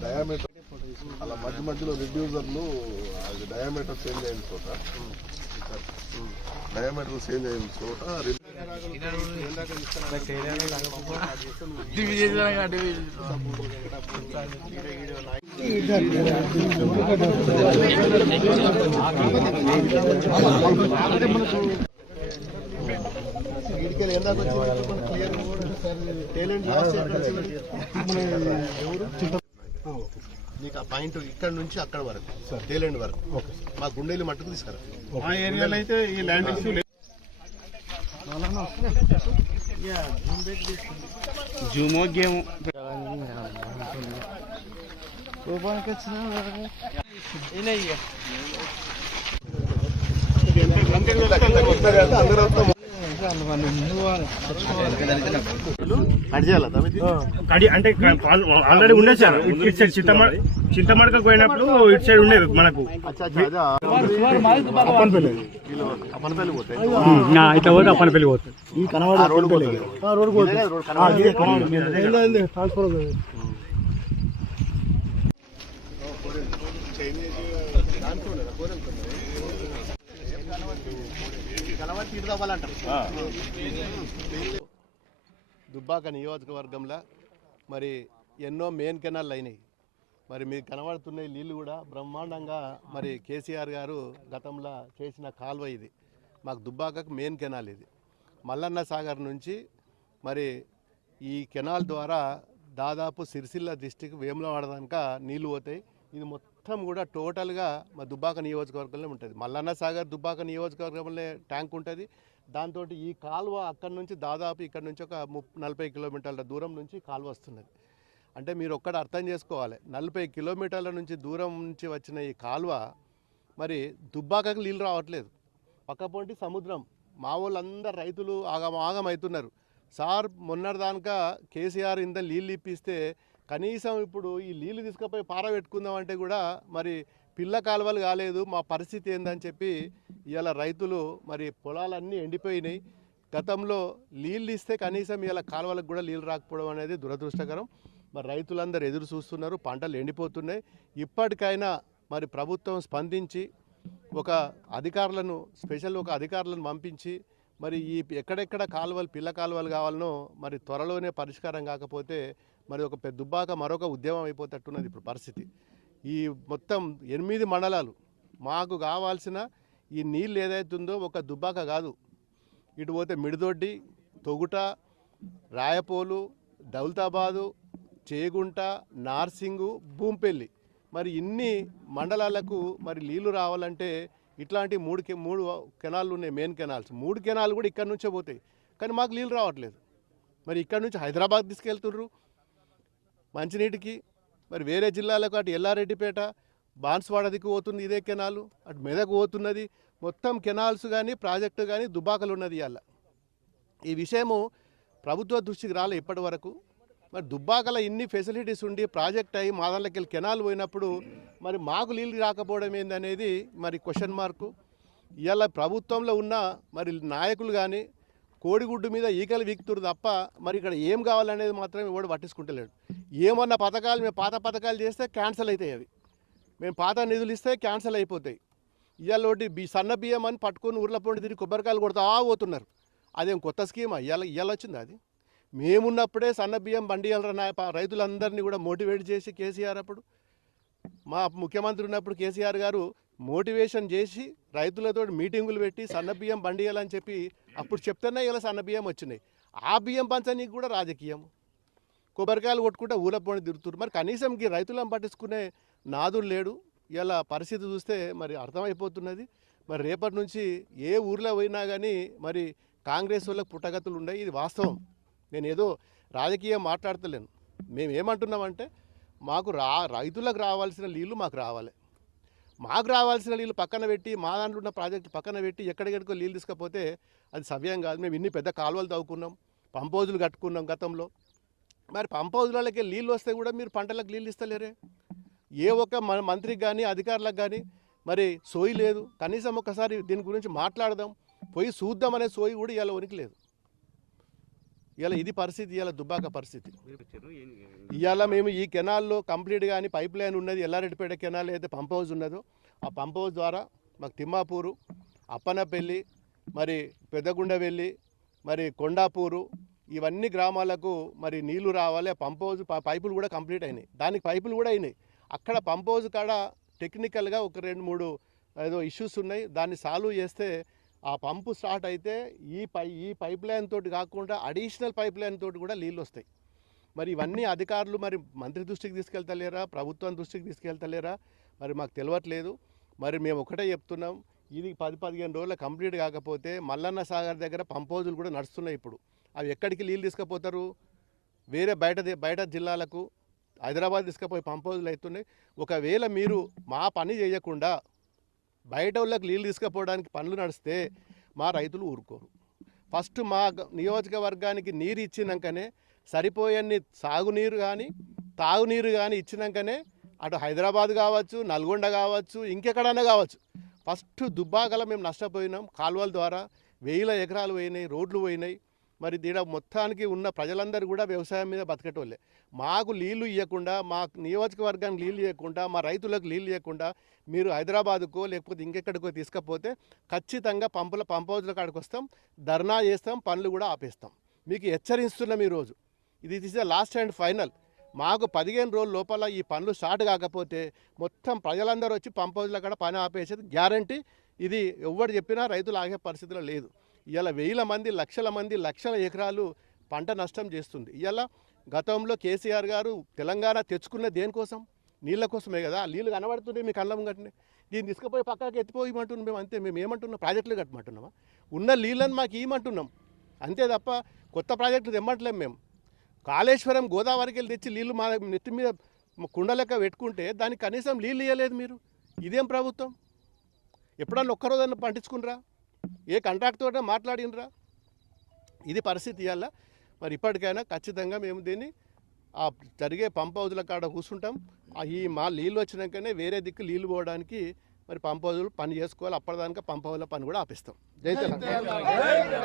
Diameter అలా మధ్య మధ్యలో రిడ్యూసర్లు అది డయామీటర్ చేంజ్ అయిన చోట డయామీటర్ చేంజ్ అయిన చోట రి- నీకు ఆ పాయింట్ ఇక్కడ నుంచి అక్కడ వరకు తేలేండి వరకు. మా గుండెలు మట్టుకు తీసుకురా. మా ఏరియాలో అయితే ఈ ల్యాండింగ్స్ జూమో గేమ్. కట్ చేయాలా తమ్మిది? అంటే ఆల్రెడీ ఉండే సార్. ఇటు సైడ్ చింతమడ చింతమడకకు పోయినప్పుడు ఇటు సైడ్ ఉండేది మనకు. ఇట్లా పోతే అప్పని పెళ్ళి పోతుంది. దుబ్బాక నియోజకవర్గంలో మరి ఎన్నో మెయిన్ కెనాల్ అయినాయి. మరి మీకు కనబడుతున్న నీళ్ళు కూడా బ్రహ్మాండంగా మరి కేసీఆర్ గారు గతంలో చేసిన కాలువ ఇది. మాకు దుబ్బాకకు మెయిన్ కెనాల్ ఇది. మల్లన్న సాగర్ నుంచి మరి ఈ కెనాల్ ద్వారా దాదాపు సిరిసిల్ల డిస్టిక్ వేములవాడ దాకా నీళ్ళు పోతాయి. ఇది మొత్తం మొత్తం కూడా టోటల్గా మా దుబ్బాక నియోజకవర్గంలో ఉంటుంది. మల్లన్న సాగర్ దుబ్బాక నియోజకవర్గంలో ట్యాంక్ ఉంటుంది. దాంతో ఈ కాలువ అక్కడి నుంచి దాదాపు ఇక్కడ నుంచి ఒక ముప్ నలభై కిలోమీటర్ల దూరం నుంచి కాలువ వస్తున్నది. అంటే మీరు ఒక్కడ అర్థం చేసుకోవాలి. నలభై కిలోమీటర్ల నుంచి దూరం నుంచి వచ్చిన ఈ కాలువ మరి దుబ్బాకకు నీళ్ళు రావట్లేదు. పక్కపోంటి సముద్రం. మా వాళ్ళందరూ రైతులు ఆగమాగం అవుతున్నారు. సార్ మొన్నటిదానిక కేసీఆర్ ఇంత నీళ్ళు ఇప్పిస్తే కనీసం ఇప్పుడు ఈ నీళ్ళు తీసుకుపోయి పార పెట్టుకుందాం అంటే కూడా మరి పిల్ల కాలువలు కాలేదు మా పరిస్థితి ఏందని చెప్పి ఇవాళ రైతులు మరి పొలాలన్నీ ఎండిపోయినాయి. గతంలో నీళ్ళు ఇస్తే కనీసం ఇలా కాలువలకు కూడా నీళ్ళు రాకపోవడం అనేది దురదృష్టకరం. మరి రైతులందరూ ఎదురు చూస్తున్నారు పంటలు ఎండిపోతున్నాయి. ఇప్పటికైనా మరి ప్రభుత్వం స్పందించి ఒక అధికారులను స్పెషల్ ఒక అధికారులను పంపించి మరి ఈ ఎక్కడెక్కడ కాలువలు పిల్ల కాలువలు కావాలనో మరి త్వరలోనే పరిష్కారం కాకపోతే మరి ఒక పెద్ద దుబ్బాక మరొక ఉద్యమం అయిపోతట్టున్నది ఇప్పుడు పరిస్థితి. ఈ మొత్తం ఎనిమిది మండలాలు మాకు కావాల్సిన ఈ నీళ్ళు ఏదైతుందో ఒక దుబ్బాక కాదు. ఇటు పోతే మిడిదొడ్డి తొగుట రాయపోలు దౌలతాబాదు చేగుంట నార్సింగు భూంపెల్లి. మరి ఇన్ని మండలాలకు మరి నీళ్ళు రావాలంటే ఇట్లాంటి మూడు కె- మూడు కెనాళ్ళు ఉన్నాయి మెయిన్ కెనాల్స్. మూడు కెనాలు కూడా ఇక్కడ నుంచే పోతాయి. కానీ మాకు నీళ్ళు రావట్లేదు. మరి ఇక్కడ నుంచి హైదరాబాద్ తీసుకెళ్తుర్రు. మంచినీటికి మరి వేరే జిల్లాలకు అటు ఎల్లారెడ్డిపేట బాన్స్వాడ దిక్కు పోతుంది ఇదే కెనాలు అటు మెదక్ పోతున్నది. మొత్తం కెనాల్స్ కానీ ప్రాజెక్టు కానీ దుబాకలు ఉన్నది ఇవాళ ఈ విషయము ప్రభుత్వ దృష్టికి రాలే ఇప్పటి వరకు మరి దుబ్బాకల ఇన్ని ఫెసిలిటీస్ ఉండి ప్రాజెక్ట్ అయ్యి మా దాంట్లోకి వెళ్ళి కెనాల్ పోయినప్పుడు మరి మాకు నీళ్ళు రాకపోవడం ఏందనేది మరి క్వశ్చన్ మార్కు. ఇవాళ ప్రభుత్వంలో ఉన్న మరి నాయకులు కానీ కోడిగుడ్డు మీద ఈకలు వీక్తురు తప్ప మరి ఇక్కడ ఏం కావాలనేది మాత్రం ఎవడు పట్టించుకుంటలేడు. ఏమన్నా పథకాలు మేము పాత పథకాలు చేస్తే క్యాన్సిల్ అవుతాయి అవి. మేము పాత నిధులు ఇస్తే క్యాన్సిల్ అయిపోతాయి. ఇవాళ ఒకటి బి సన్న బియ్యం అని పట్టుకొని ఊర్ల పండి తిరిగి కొబ్బరికాయలు కొడతా పోతున్నారు. అదేం కొత్త స్కీమా? ఇవాళ ఇవాళ వచ్చింది అది? మేమున్నప్పుడే సన్న బియ్యం బండియాల రైతులందరినీ కూడా మోటివేట్ చేసి కేసీఆర్ అప్పుడు. మా ముఖ్యమంత్రి ఉన్నప్పుడు కేసీఆర్ గారు మోటివేషన్ చేసి రైతులతో మీటింగులు పెట్టి సన్న బియ్యం పండియాలని చెప్పి అప్పుడు చెప్తేనే ఇలా సన్న బియ్యం వచ్చినాయి. ఆ బియ్యం పంచనీకి కూడా రాజకీయం. కొబ్బరికాయలు కొట్టుకుంటే ఊళ్ళ పోని తిరుగుతున్నారు మరి కనీసం ఈ రైతులను పట్టించుకునే నాదుడు లేడు. ఇలా పరిస్థితి చూస్తే మరి అర్థమైపోతున్నది. మరి రేపటి నుంచి ఏ ఊర్లో పోయినా కానీ మరి కాంగ్రెస్ వాళ్ళకి పుట్టగతులు ఉన్నాయి. ఇది వాస్తవం. నేను ఏదో రాజకీయం మాట్లాడతలేను. మేము ఏమంటున్నామంటే మాకు రా రైతులకు రావాల్సిన నీళ్ళు మాకు రావాలి. మాకు రావాల్సిన నీళ్ళు పక్కన పెట్టి మా దాంట్లో ఉన్న ప్రాజెక్టు పక్కన పెట్టి ఎక్కడికెక్కడికో నీళ్ళు తీసుకపోతే అది సవ్యం కాదు. మేము ఇన్ని పెద్ద కాలువలు తవ్వుకున్నాం పంపోజులు కట్టుకున్నాం గతంలో. మరి పంపోజులకి నీళ్ళు వస్తే కూడా మీరు పంటలకు నీళ్ళు ఇస్తలేరే? ఏ ఒక్క మన మంత్రికి కానీ అధికారులకు కానీ మరి సోయి లేదు. కనీసం ఒకసారి దీని గురించి మాట్లాడదాం. పోయి చూద్దాం అనే సోయి కూడా ఇలా ఉనికి లేదు. ఇలా ఇది పరిస్థితి ఇలా దుబ్బాక పరిస్థితి. ఇవాళ మేము ఈ కెనాల్లో కంప్లీట్ కానీ పైప్ లైన్ ఉన్నది ఎల్లారెడ్డిపేట కెనాల్ అయితే పంప్ హౌస్ ఉన్నదో ఆ పంప్ హౌస్ ద్వారా మాకు తిమ్మాపూరు అప్పనపల్లి మరి పెద్దగుండవెల్లి మరి కొండాపూరు ఇవన్నీ గ్రామాలకు మరి నీళ్ళు రావాలి. ఆ పంప్ హౌస్ పైపులు కూడా కంప్లీట్ అయినాయి. దానికి పైపులు కూడా అయినాయి. అక్కడ పంప్ హౌస్ కాడ టెక్నికల్గా ఒక రెండు మూడు ఏదో ఇష్యూస్ ఉన్నాయి. దాన్ని సాల్వ్ చేస్తే ఆ పంపు స్టార్ట్ అయితే ఈ పై ఈ పైప్ లైన్ తోటి కాకుండా అడిషనల్ పైప్ లైన్ తోటి కూడా నీళ్ళు వస్తాయి. మరి ఇవన్నీ అధికారులు మరి మంత్రి దృష్టికి తీసుకెళ్తలేరా? ప్రభుత్వం దృష్టికి తీసుకెళ్తలేరా? మరి మాకు తెలియట్లేదు మరి మేము ఒకటే చెప్తున్నాం. ఇది పది పదిహేను రోజులు కంప్లీట్ కాకపోతే మల్లన్న సాగర్ దగ్గర పంపోజులు కూడా నడుస్తున్నాయి ఇప్పుడు. అవి ఎక్కడికి నీళ్ళు తీసుకుపోతారు? వేరే బయట బయట జిల్లాలకు హైదరాబాద్ తీసుకుపోయి పంపోజులు అవుతున్నాయి ఒకవేళ మీరు మా పని చేయకుండా బయట వాళ్ళకి నీళ్ళు తీసుకుపోవడానికి పనులు నడిస్తే మా రైతులు ఊరుకోరు. ఫస్ట్ మా నియోజకవర్గానికి నీరు ఇచ్చినాకనే సరిపోయన్ని సాగునీరు కానీ తాగునీరు కానీ ఇచ్చినాకనే అటు హైదరాబాద్ కావచ్చు నల్గొండ కావచ్చు ఇంకెక్కడైనా కావచ్చు. ఫస్ట్ దుబ్బాకల మేము నష్టపోయినాం. కాలువల ద్వారా వేల ఎకరాలు పోయినాయి రోడ్లు పోయినాయి. మరి దీడ మొత్తానికి ఉన్న ప్రజలందరూ కూడా వ్యవసాయం మీద బతకటోళ్ళే. మాకు నీళ్ళు ఇవ్వకుండా మా నియోజకవర్గానికి నీళ్ళు ఇవ్వకుండా మా రైతులకు నీళ్ళు ఇవ్వకుండా మీరు హైదరాబాద్కో లేకపోతే ఇంకెక్కడికో తీసుకపోతే ఖచ్చితంగా పంపుల పంప్ హౌజ్ల కాడికి వస్తాం ధర్నా చేస్తాం పనులు కూడా ఆపేస్తాం. మీకు హెచ్చరిస్తున్నాం ఈరోజు ఇది is the last and final. మాకు పదిహేను రోజుల లోపల ఈ పనులు స్టార్ట్ కాకపోతే మొత్తం ప్రజలందరూ వచ్చి పంప్ హౌజ్ల కాడ పని ఆపేసేది గ్యారంటీ. ఇది ఎవరు చెప్పినా రైతులు ఆగే పరిస్థితిలో లేదు. ఇలా వేల మంది లక్షల మంది లక్షల ఎకరాలు పంట నష్టం చేస్తుంది. ఇలా గతంలో కేసీఆర్ గారు తెలంగాణ తెచ్చుకున్న దేనికోసం? నీళ్ళ కోసమే కదా. ఆ నీళ్ళు కనబడుతుంటే మీ అన్నం ముంగటనే దీన్ని తీసుకుపోయి పక్కకి ఎత్తిపోయమంటున్నాం మేము అంతే. మేము ఏమంటున్నాం? ప్రాజెక్టులు కట్టమంటున్నామా? ఉన్న నీళ్ళని మాకు ఇవ్వమంటున్నాం అంతే తప్ప కొత్త ప్రాజెక్టులు తెమ్మట్లేం మేము. కాళేశ్వరం గోదావరికి వెళ్ళి తెచ్చి నీళ్ళు మా నెత్తి మీద కుండ లెక్క పెట్టుకుంటే దానికి కనీసం నీళ్ళు ఇవ్వలేదు మీరు. ఇదేం ప్రభుత్వం? ఎప్పుడన్నా ఒక్కరోజన్నా పండించుకునరా ఏ కాంట్రాక్ట్తో మాట్లాడినరా ఇది పరిస్థితి ఇవాళ మరి ఇప్పటికైనా ఖచ్చితంగా మేము దీన్ని ఆ జరిగే పంప్ హౌజుల కాడ కూర్చుంటాం ఈ మా నీళ్ళు వచ్చినాకనే వేరే దిక్కు నీళ్ళు పోవడానికి మరి పంప్ హౌజులు పని చేసుకోవాలి. అప్పటిదానిక పంప్ హౌజుల పని కూడా ఆపిస్తాం. జై తెలంగాణ.